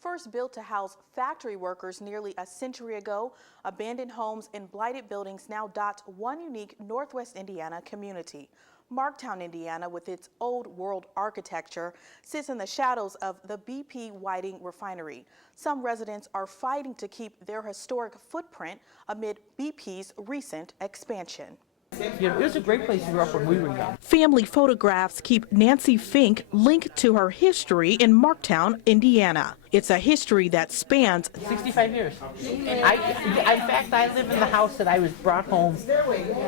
First built to house factory workers nearly a century ago, abandoned homes and blighted buildings now dot one unique Northwest Indiana community. Marktown, Indiana, with its old world architecture, sits in the shadows of the BP Whiting refinery. Some residents are fighting to keep their historic footprint amid BP's recent expansion. Yeah, it was a great place to grow up when we were young. Family photographs keep Nancy Fink linked to her history in Marktown, Indiana. It's a history that spans 65 years. In fact, I live in the house that I was brought home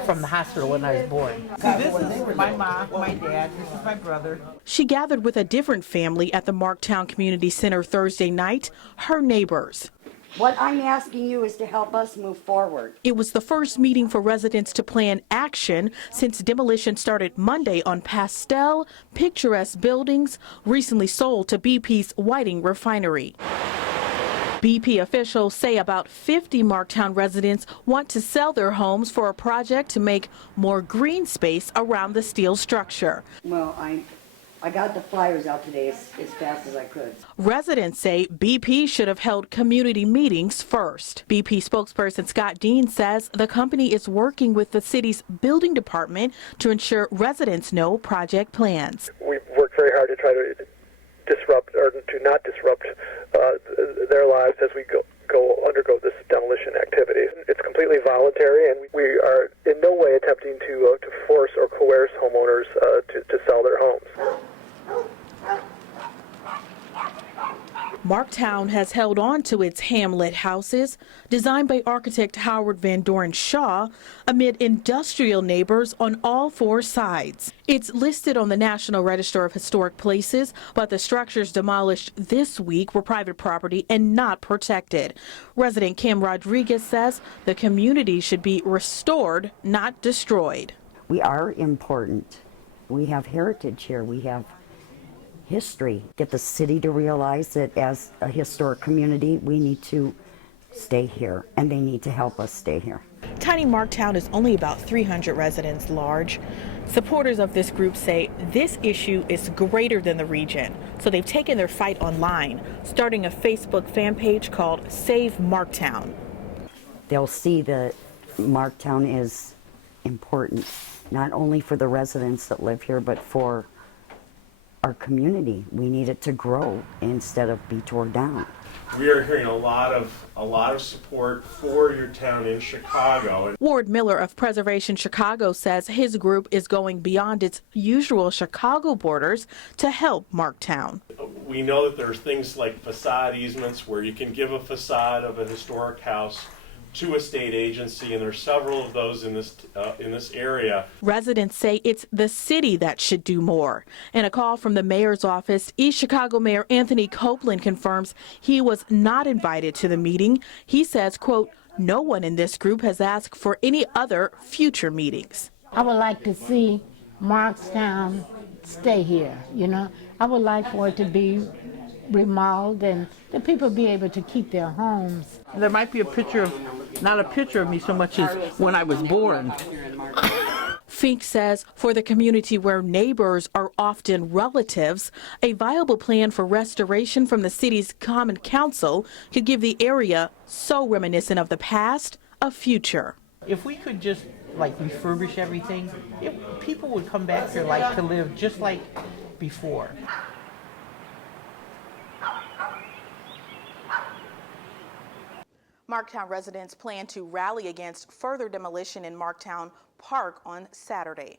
from the hospital when I was born. See, this is my mom, my dad, this is my brother. She gathered with a different family at the Marktown Community Center Thursday night, her neighbors. What I'm asking you is to help us move forward. It was the first meeting for residents to plan action since demolition started Monday on pastel, picturesque buildings recently sold to BP's Whiting refinery. BP officials say about 50 Marktown residents want to sell their homes for a project to make more green space around the steel structure. Well, I got the flyers out today as fast as I could. Residents say BP should have held community meetings first. BP spokesperson Scott Dean says the company is working with the city's building department to ensure residents know project plans. We've worked very hard to try to disrupt or to not disrupt their lives as we undergo this demolition activity. It's completely voluntary, and we are in no way attempting to force or coerce homeowners to sell their homes. Marktown has held on to its hamlet houses, designed by architect Howard Van Doren Shaw, amid industrial neighbors on all four sides. It's listed on the National Register of Historic Places, but the structures demolished this week were private property and not protected. Resident Kim Rodriguez says the community should be restored, not destroyed. We are important. We have heritage here. We have history. Get the city to realize that as a historic community, we need to stay here, and they need to help us stay here. Tiny Marktown is only about 300 residents large. Supporters of this group say this issue is greater than the region, so they've taken their fight online, starting a Facebook fan page called Save Marktown. They'll see that Marktown is important, not only for the residents that live here, but for our community. We need it to grow instead of be torn down. We are hearing a lot of support for your town in Chicago. Ward Miller of Preservation Chicago says his group is going beyond its usual Chicago borders to help Marktown. We know that there's things like facade easements where you can give a facade of a historic house to a state agency, and there's several of those in this area. Residents say it's the city that should do more. In a call from the mayor's office, East Chicago Mayor Anthony Copeland confirms he was not invited to the meeting. He says, quote, no one in this group has asked for any other future meetings. I would like to see Marktown stay here, you know. I would like for it to be remodeled and the people be able to keep their homes. There might be a picture of, not a picture of me so much as when I was born. Fink says for the community where neighbors are often relatives, a viable plan for restoration from the city's Common Council could give the area, so reminiscent of the past, a future. If we could just like refurbish everything, people would come back here like to live just like before. Marktown residents plan to rally against further demolition in Marktown Park on Saturday.